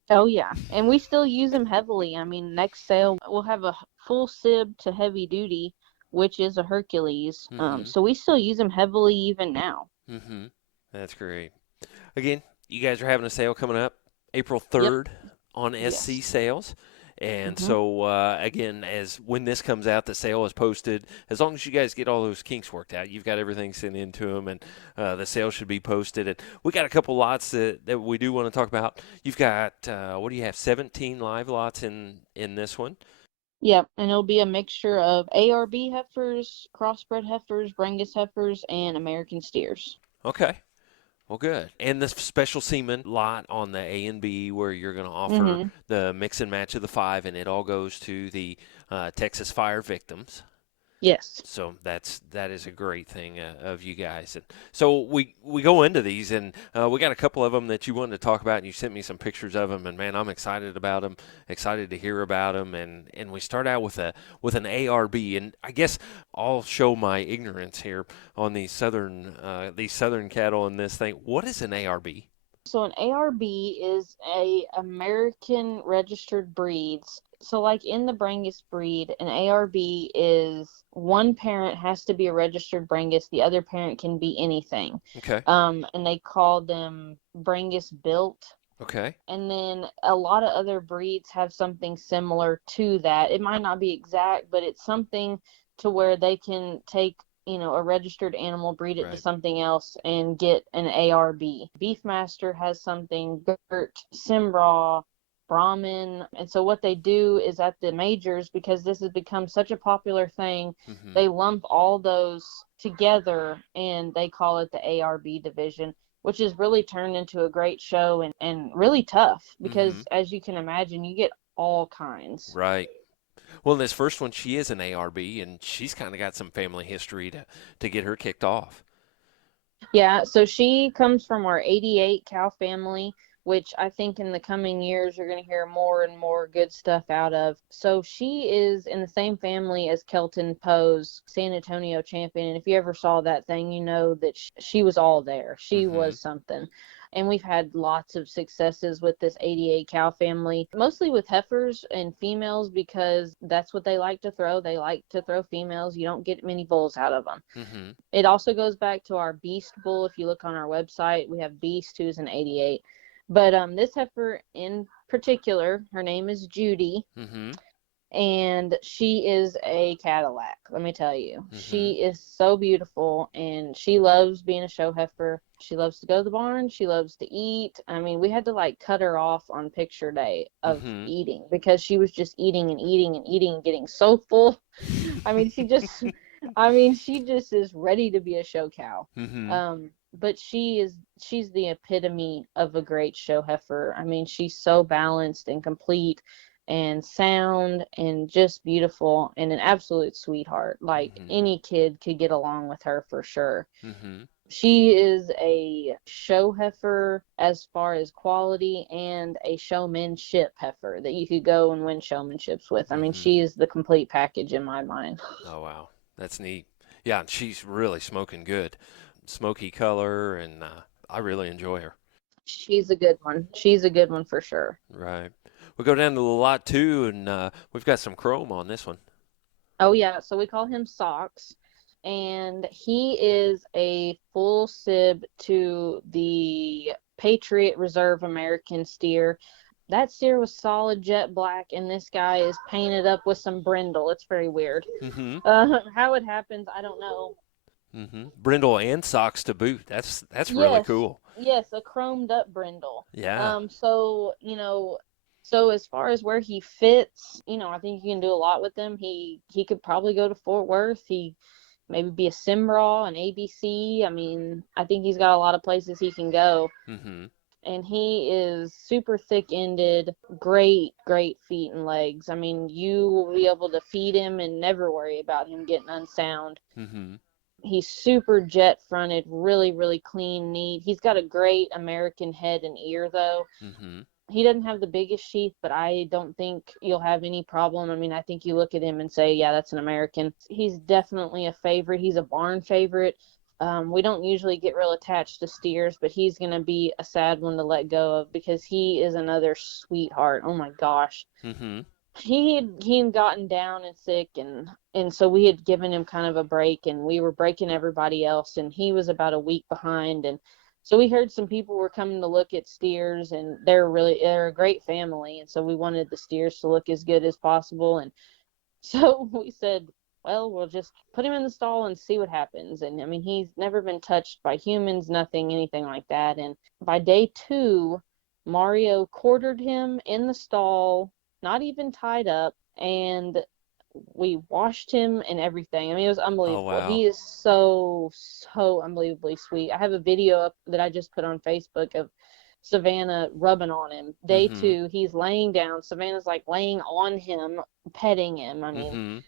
Oh yeah, and we still use him heavily. I mean, next sale we'll have a full sib to heavy duty, which is a Hercules. Mm-hmm. So we still use him heavily even now. Mm-hmm. That's great. Again, you guys are having a sale coming up April Yep. 3rd on SC Yes. Sales. And Mhm. so, again, as when this comes out, the sale is posted. As long as you guys get all those kinks worked out, you've got everything sent into them, and the sale should be posted. And we got a couple lots that we do want to talk about. You've got, what do you have, 17 live lots in this one? Yep, and it'll be a mixture of ARB heifers, crossbred heifers, Brangus heifers, and American steers. Okay. Well, good. And the special semen lot on the A and B, where you're going to offer Mm-hmm. the mix and match of the 5, and it all goes to the Texas fire victims. Yes. So that is a great thing of you guys. And so we go into these, and we got a couple of them that you wanted to talk about, and you sent me some pictures of them, and man, I'm excited about them, excited to hear about them, and we start out with an ARB, and I guess I'll show my ignorance here on these southern cattle in this thing. What is an ARB? So an ARB is a American registered breeds. So like in the Brangus breed, an ARB is one parent has to be a registered Brangus, the other parent can be anything. Okay, And they call them Brangus built. okay, And then a lot of other breeds have something similar to that. It might not be exact, but it's something to where they can take, a registered animal, breed it to right, something else, and get an ARB. Beefmaster has something, Gert, Simraw, Brahmin. And so what they do is at the majors, because this has become such a popular thing, Mm-hmm. they lump all those together and they call it the ARB division, which has really turned into a great show and really tough Mm-hmm. because, as you can imagine, you get all kinds. Right. Well, in this first one, she is an ARB, and she's kind of got some family history to get her kicked off. Yeah, so she comes from our 88 cow family, which I think in the coming years you're going to hear more and more good stuff out of. So she is in the same family as Kelton Poe's San Antonio champion. And if you ever saw that thing, you know that she was all there. She Mm-hmm. was something. And we've had lots of successes with this 88 cow family, mostly with heifers and females because that's what they like to throw. They like to throw females. You don't get many bulls out of them. Mm-hmm. It also goes back to our Beast bull. If you look on our website, we have Beast, who's an 88. But this heifer in particular, her name is Judy, Mm-hmm. and she is a Cadillac. Let me tell you, Mm-hmm. she is so beautiful, and she loves being a show heifer. She loves to go to the barn. She loves to eat. I mean, we had to like cut her off on picture day of Mm-hmm. eating because she was just eating and eating and eating and getting so full. I mean, she just is ready to be a show cow. Mm-hmm. But she's the epitome of a great show heifer. I mean, she's so balanced and complete and sound and just beautiful and an absolute sweetheart. Like Mm-hmm. any kid could get along with her for sure. Mm-hmm. She is a show heifer as far as quality and a showmanship heifer that you could go and win showmanships with. I mean, Mm-hmm. she is the complete package in my mind. Oh wow, that's neat. Yeah, and she's really smoking good, smoky color, and I really enjoy her. She's a good one. She's a good one for sure. Right. We go down to the lot two, and we've got some chrome on this one. Oh yeah, so we call him Socks, and he is a full sib to the Patriot Reserve American steer. That steer was solid jet black, and this guy is painted up with some brindle. It's very weird. Mm-hmm. How it happens, I don't know. Mm-hmm. Brindle and socks to boot. That's really Yes, cool. yes, a chromed up brindle. Yeah. So so as far as where he fits, I think you can do a lot with him. He could probably go to Fort Worth. He maybe be a Simraw, an ABC. I mean, I think he's got a lot of places he can go. Mm-hmm. And he is super thick-ended, great feet and legs. I mean, you will be able to feed him and never worry about him getting unsound. Mm-hmm. He's super jet fronted, really clean, neat. He's got a great American head and ear, though. Mm-hmm. He doesn't have the biggest sheath, but I don't think you'll have any problem. I mean, I think you look at him and say, yeah, that's an American. He's definitely a favorite. He's a barn favorite. We don't usually get real attached to steers, but he's going to be a sad one to let go of because he is another sweetheart. Oh my gosh. Mm-hmm. He had gotten down and sick, and so we had given him kind of a break, and we were breaking everybody else, and he was about a week behind. And so we heard some people were coming to look at steers, and they're a great family, and so we wanted the steers to look as good as possible. And so we said, well, we'll just put him in the stall and see what happens. And I mean, he's never been touched by humans, nothing, anything like that. And by day 2, Mario quartered him in the stall, not even tied up, and we washed him and everything. I mean, it was Oh unbelievable. wow. He is so unbelievably sweet. I have a video up that I just put on Facebook of Savannah rubbing on him. Day Mm-hmm. 2, he's laying down. Savannah's like laying on him, petting him. I mean, Mm-hmm.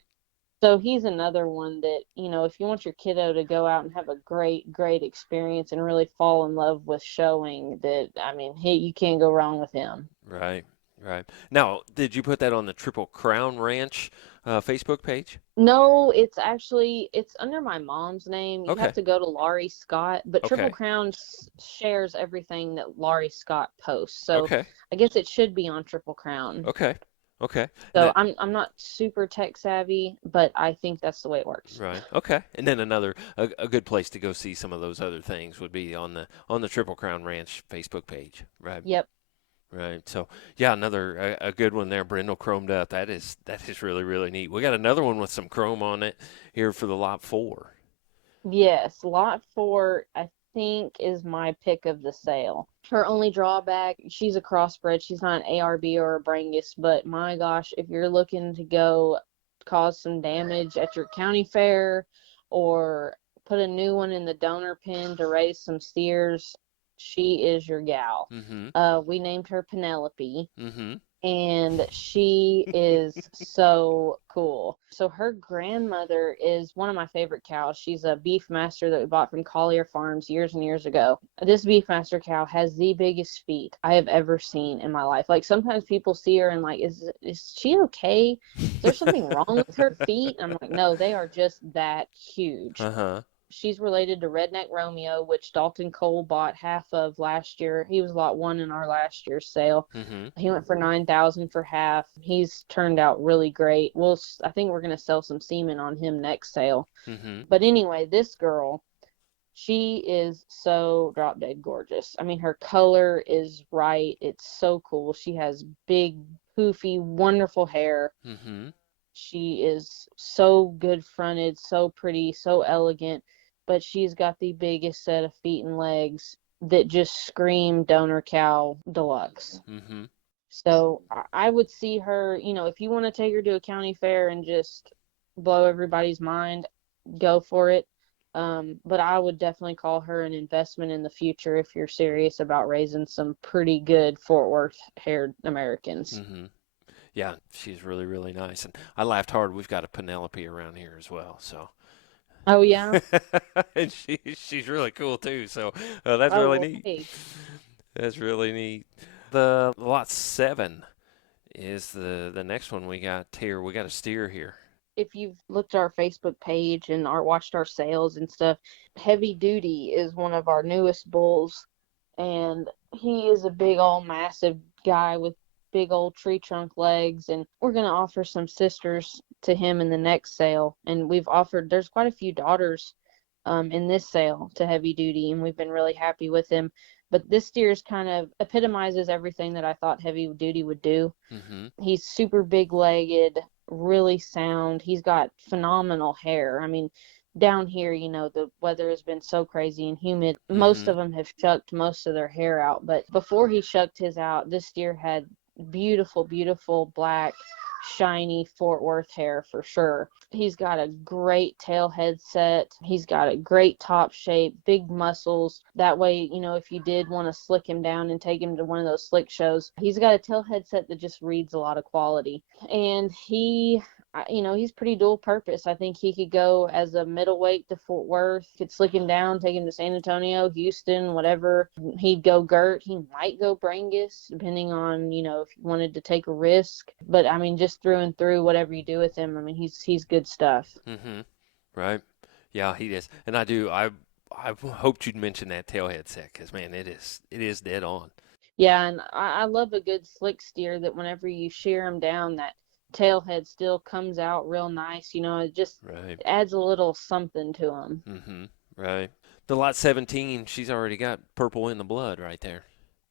so he's another one that, if you want your kiddo to go out and have a great experience and really fall in love with showing, that, I mean, you can't go wrong with him. Right. Right. Now, did you put that on the Triple Crown Ranch Facebook page? No, it's under my mom's name. You have Okay. to go to Laurie Scott, but Triple Okay. Crown shares everything that Laurie Scott posts. So Okay. I guess it should be on Triple Crown. Okay. Okay. And So then I'm not super tech savvy, but I think that's the way it works. right. Okay. And then a good place to go see some of those other things would be on the Triple Crown Ranch Facebook page. Right. Yep. Right. So yeah, another a good one there, Brindle chromed up. That is really neat. We got another one with some chrome on it here for the lot 4. Yes, lot 4. think is my pick of the sale. Her only drawback, she's a crossbred. She's not an ARB or a Brangus, but my gosh, if you're looking to go cause some damage at your county fair or put a new one in the donor pen to raise some steers, she is your gal. Mm-hmm. We named her Penelope, Mm-hmm. and she is so cool. So her grandmother is one of my favorite cows. She's a beef master that we bought from Collier Farms years and years ago. This beef master cow has the biggest feet I have ever seen in my life. Like sometimes people see her and like, is she okay? Is there something wrong with her feet? And I'm like, no, they are just that huge. Uh-huh. She's related to Redneck Romeo, which Dalton Cole bought half of last year. He was lot one in our last year's sale. Mm-hmm. He went for 9,000 for half. He's turned out really great. I think we're gonna sell some semen on him next sale. Mm-hmm. But anyway, this girl, she is so drop dead gorgeous. I mean, her color is right. It's so cool. She has big, poofy, wonderful hair. Mm-hmm. She is so good fronted, so pretty, so elegant, but she's got the biggest set of feet and legs that just scream donor cow deluxe. Mm-hmm. So I would see her, if you want to take her to a county fair and just blow everybody's mind, go for it. But I would definitely call her an investment in the future if you're serious about raising some pretty good Fort Worth haired Americans. Mm-hmm. Yeah, she's really, really nice. And I laughed hard. We've got a Penelope around here as well. So, Oh, yeah? and she's really cool too. So that's Oh, really well, neat. hey. That's really neat. The lot 7 is the next one we got here. We got a steer here. If you've looked at our Facebook page and watched our sales and stuff, Heavy Duty is one of our newest bulls, and he is a big old massive guy with big old tree trunk legs, and we're going to offer some sisters to him in the next sale. And there's quite a few daughters in this sale to Heavy Duty, and we've been really happy with him. But this steer's kind of epitomizes everything that I thought Heavy Duty would do. Mm-hmm. He's super big legged, really sound. He's got phenomenal hair. I mean, down here, the weather has been so crazy and humid. Most Mm-hmm. of them have shucked most of their hair out. But before he shucked his out, this deer had beautiful, beautiful black, shiny Fort Worth hair for sure. He's got a great tail head set. He's got a great top shape, big muscles. That way, if you did want to slick him down and take him to one of those slick shows, he's got a tail head set that just reads a lot of quality. And he's pretty dual purpose. I think he could go as a middleweight to Fort Worth, could slick him down, take him to San Antonio, Houston, whatever. He'd go Gert. He might go Brangus, depending on, if you wanted to take a risk. But I mean, just through and through, whatever you do with him, I mean, he's good stuff. Mm-hmm. Right. Yeah, he is. And I hoped you'd mention that tailhead set because man, it is dead on. Yeah, and I love a good slick steer that whenever you shear him down, that tail head still comes out real nice. It just Right. adds a little something to him. Mm-hmm. Right. The lot 17, she's already got purple in the blood right there.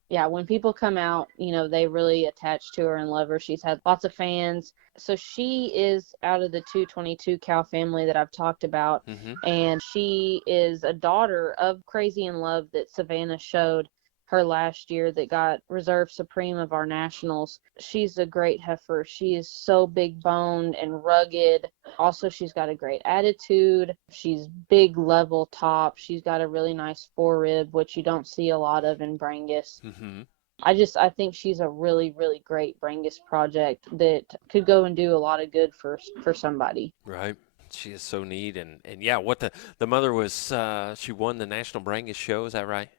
Yeah, when people come out, they really attach to her and love her. She's had lots of fans. So she is out of the 222 cow family that I've talked about. Mm-hmm. And she is a daughter of Crazy in Love that Savannah showed her last year that got Reserve Supreme of our nationals. She's a great heifer. She is so big boned and rugged. Also, she's got a great attitude. She's big level top. She's got a really nice forerib, which you don't see a lot of in Brangus. Mm-hmm. I think she's a really, really great Brangus project that could go and do a lot of good for somebody. Right. She is so neat and yeah, what the mother was she won the National Brangus show, is that right?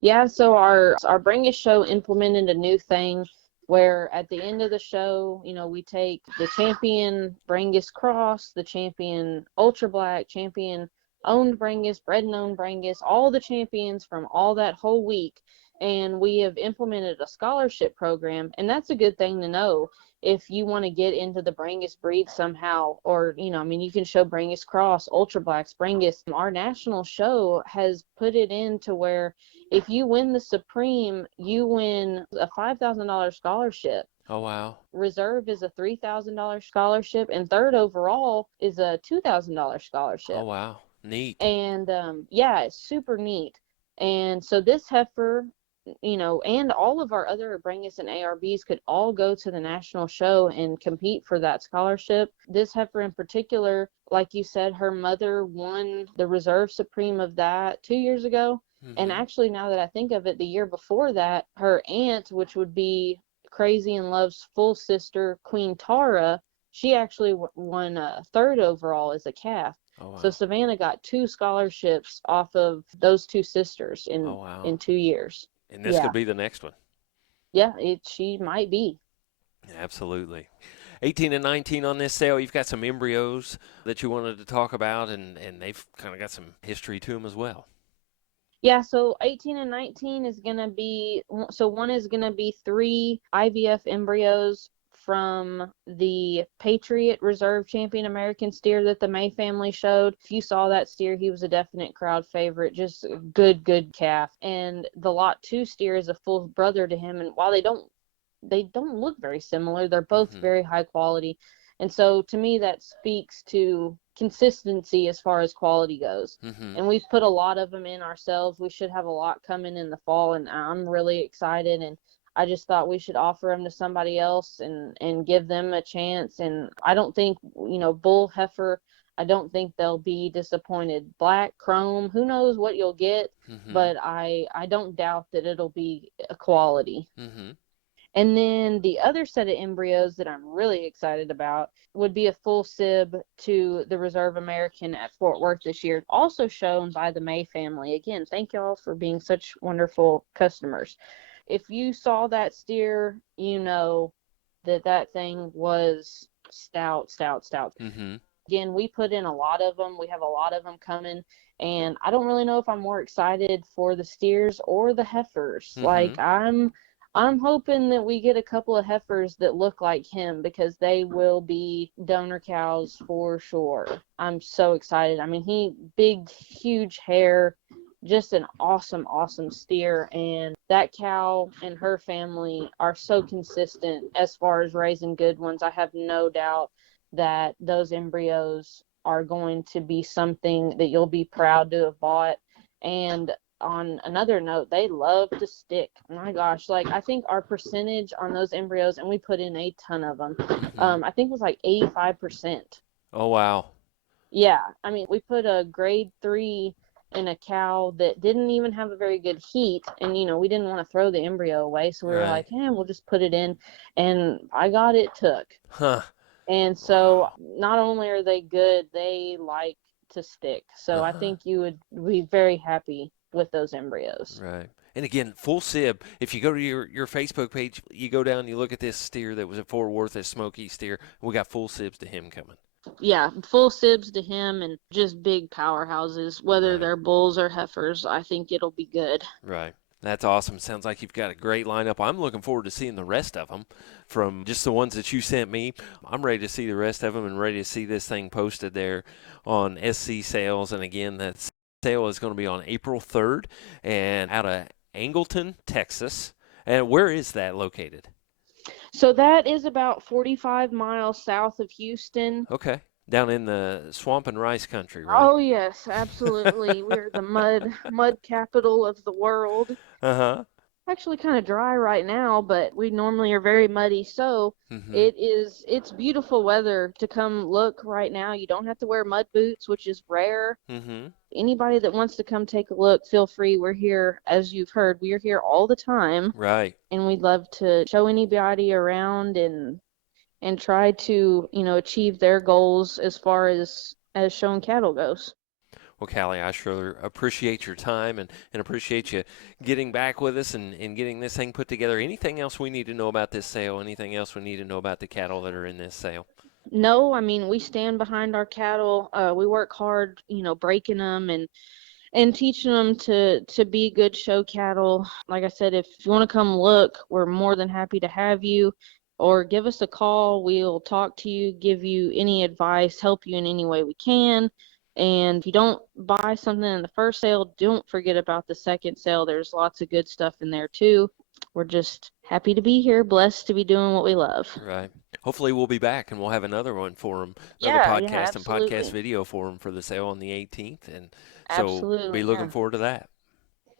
Yeah, so our Brangus show implemented a new thing where at the end of the show, we take the champion Brangus Cross, the champion Ultra Black, champion owned Brangus, bred and owned Brangus, all the champions from all that whole week, and we have implemented a scholarship program, and that's a good thing to know if you want to get into the Brangus breed somehow, or I mean, you can show Brangus Cross, Ultra Blacks, Brangus. Our national show has put it into where if you win the Supreme, you win a $5,000 scholarship. Oh wow. Reserve is a $3,000 scholarship, and third overall is a $2,000 Oh scholarship. wow. Neat. And yeah, it's super neat. And so this heifer, and all of our other Brangus and ARBs could all go to the national show and compete for that scholarship. This heifer in particular, like you said, her mother won the Reserve Supreme of that 2 years ago. And Mm-hmm. actually, now that I think of it, the year before that, her aunt, which would be Crazy in Love's full sister, Queen Tara, she actually won third overall as a calf. Oh, So wow. Savannah got two scholarships off of those two sisters Oh, in wow. in 2 years. And this Yeah, could be the next one. yeah, she might be. Absolutely. 18 and 19 on this sale. You've got some embryos that you wanted to talk about, and they've kind of got some history to them as well. Yeah, so 18 and 19 is going to be, so one is going to be three IVF embryos from the Patriot Reserve Champion American steer that the May family showed. If you saw that steer, he was a definite crowd favorite, just a good calf. And the lot two steer is a full brother to him. And while they don't look very similar. They're both Mm-hmm. very high quality. And so to me, that speaks to consistency as far as quality goes. Mm-hmm. And we've put a lot of them in ourselves. We should have a lot coming in the fall, and I'm really excited. And I just thought we should offer them to somebody else and give them a chance. And I don't think, bull heifer, I don't think they'll be disappointed. Black, chrome, who knows what you'll get, Mm-hmm. but I don't doubt that it'll be a quality. Mm-hmm. And then the other set of embryos that I'm really excited about would be a full sib to the Reserve American at Fort Worth this year, also shown by the May family. Again, thank y'all for being such wonderful customers. If you saw that steer, you know that thing was stout, stout, stout. Mm-hmm. Again, we put in a lot of them. We have a lot of them coming. And I don't really know if I'm more excited for the steers or the heifers. Mm-hmm. Like I'm hoping that we get a couple of heifers that look like him because they will be donor cows for sure. I'm so excited. I mean, he big, huge hair, just an awesome, awesome steer. And that cow and her family are so consistent as far as raising good ones. I have no doubt that those embryos are going to be something that you'll be proud to have bought. And on another note, they love to stick. My gosh, like I think our percentage on those embryos, and we put in a ton of them, Mm-hmm. I think it was like 85%. Oh, wow. Yeah, I mean, we put a grade three in a cow that didn't even have a very good heat, and we didn't want to throw the embryo away, so we were Right. like, hey, we'll just put it in, and I got it took. Huh. And so Wow. not only are they good, they like to stick. So I Uh-huh. think you would be very happy with those embryos. Right. And again, full sib. If you go to your Facebook page, you go down, you look at this steer that was at Fort Worth, a smoky steer. We got full sibs to him coming. Yeah, full sibs to him and just big powerhouses, whether Right. they're bulls or heifers. I think it'll be good. Right. That's awesome. Sounds like you've got a great lineup. I'm looking forward to seeing the rest of them from just the ones that you sent me. I'm ready to see the rest of them and ready to see this thing posted there on SC Sales. And again, that sale is going to be on April 3rd and out of Angleton, Texas. And where is that located? So that is about 45 miles south of Houston. Okay. Down in the swamp and rice country, right? Oh yes, absolutely. We're the mud capital of the world. Uh-huh. Actually kind of dry right now, but we normally are very muddy. So Mm-hmm. it's beautiful weather to come look right now. You don't have to wear mud boots, which is rare. Mm-hmm. Anybody that wants to come take a look, feel free. We're here, as you've heard, we are here all the time, Right. and we'd love to show anybody around and try to, achieve their goals as far as showing cattle goes. Well, Callie, I sure appreciate your time and appreciate you getting back with us and getting this thing put together. Anything else we need to know about this sale? Anything else we need to know about the cattle that are in this sale? No, I mean, we stand behind our cattle. We work hard, breaking them and teaching them to be good show cattle. Like I said, if you want to come look, we're more than happy to have you, or give us a call. We'll talk to you, give you any advice, help you in any way we can. And if you don't buy something in the first sale, don't forget about the second sale. There's lots of good stuff in there too. We're just happy to be here, blessed to be doing what we love. Right. Hopefully we'll be back and we'll have another one for them, another Yeah, yeah, podcast and podcast absolutely. video for them for the sale on the 18th. And so be Absolutely, looking yeah. forward to that.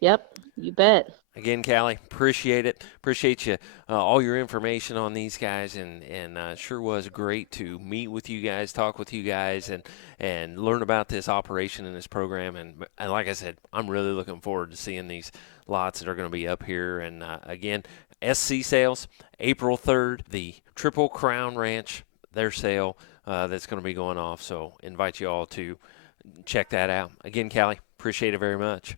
Yep, you bet. Again, Callie, appreciate it. Appreciate you, all your information on these guys, and sure was great to meet with you guys, talk with you guys, and learn about this operation and this program. And like I said, I'm really looking forward to seeing these lots that are going to be up here. And again, SC sales, April 3rd, the Triple Crown Ranch, their sale that's going to be going off. So invite you all to check that out. Again, Callie, appreciate it very much.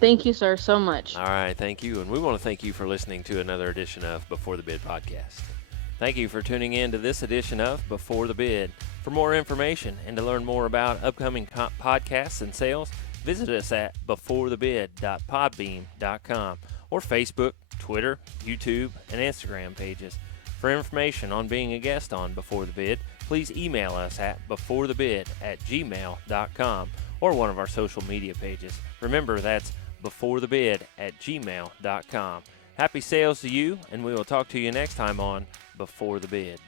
Thank you, sir, so much. All right, thank you. And we want to thank you for listening to another edition of Before the Bid podcast. Thank you for tuning in to this edition of Before the Bid. For more information and to learn more about upcoming podcasts and sales, visit us at beforethebid.podbean.com or Facebook, Twitter, YouTube, and Instagram pages. For information on being a guest on Before the Bid, please email us at beforethebid@gmail.com or one of our social media pages. Remember, that's beforethebid@gmail.com. Happy sales to you, and we will talk to you next time on Before the Bid.